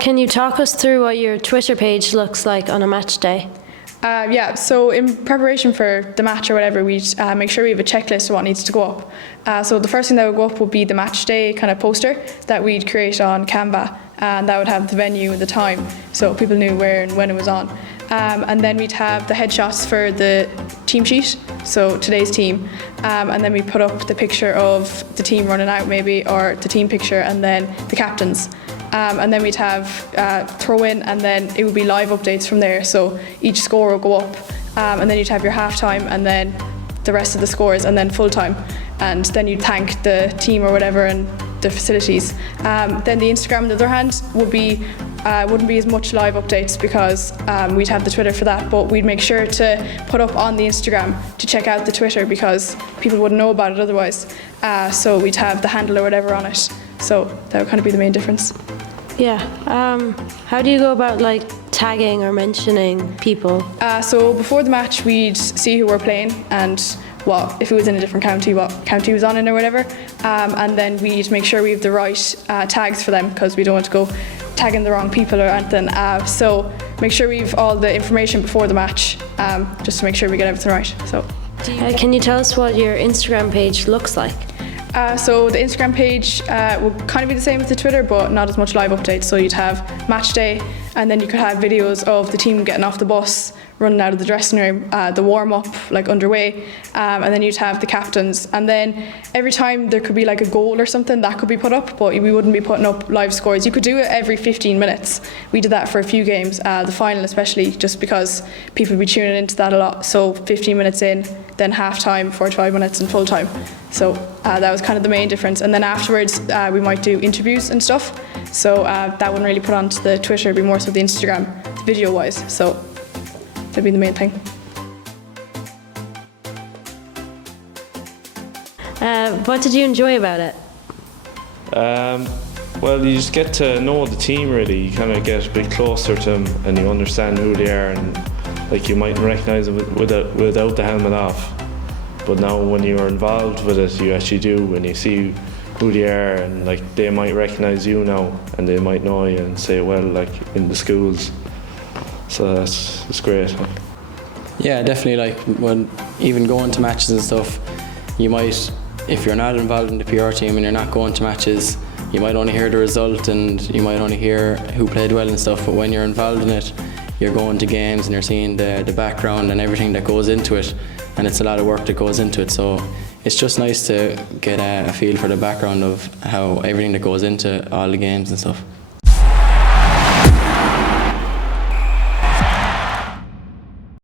Can you talk us through what your Twitter page looks like on a match day? Yeah, so in preparation for the match or whatever, we'd make sure we have a checklist of what needs to go up. So the first thing that would go up would be the match day kind of poster that we'd create on Canva, and that would have the venue and the time, so people knew where and when it was on. And then we'd have the headshots for the team sheet, so today's team, and then we put up the picture of the team running out maybe, or the team picture, and then the captains. And then we'd have throw in, and then it would be live updates from there. So each score will go up, and then you'd have your half time, and then the rest of the scores, and then full time. And then you'd thank the team or whatever and the facilities. Then the Instagram, on the other hand, wouldn't be as much live updates because we'd have the Twitter for that, but we'd make sure to put up on the Instagram to check out the Twitter because people wouldn't know about it otherwise. So we'd have the handle or whatever on it. So that would kind of be the main difference. Yeah. How do you go about like tagging or mentioning people? So before the match, we'd see who we're playing and if it was in a different county, what county was on in or whatever. And then we'd make sure we have the right tags for them because we don't want to go tagging the wrong people or anything. So make sure we have all the information before the match just to make sure we get everything right. So, can you tell us what your Instagram page looks like? So the Instagram page will kind of be the same as the Twitter, but not as much live updates. So you'd have match day, and then you could have videos of the team getting off the bus, running out of the dressing room, the warm-up like underway, and then you'd have the captains. And then every time there could be like a goal or something that could be put up, but we wouldn't be putting up live scores. You could do it every 15 minutes. We did that for a few games, the final especially, just because people would be tuning into that a lot. So 15 minutes in, then half time, 45 minutes and full time. So that was kind of the main difference. And then afterwards we might do interviews and stuff. So that wouldn't really put onto the Twitter, it'd be more so the Instagram, video wise. So that'd be the main thing. What did you enjoy about it? Well, you just get to know the team really. You kind of get a bit closer to them and you understand who they are, and like you might recognise them without the helmet off. But now when you're involved with it, you actually do, and you see who they are, and like they might recognise you now, and they might know you and say, well, like in the schools. So it's great. Yeah, definitely. Like when even going to matches and stuff, you might, if you're not involved in the PR team and you're not going to matches, you might only hear the result and you might only hear who played well and stuff. But when you're involved in it, you're going to games and you're seeing the background and everything that goes into it, and it's a lot of work that goes into it. So it's just nice to get a feel for the background of how everything that goes into all the games and stuff.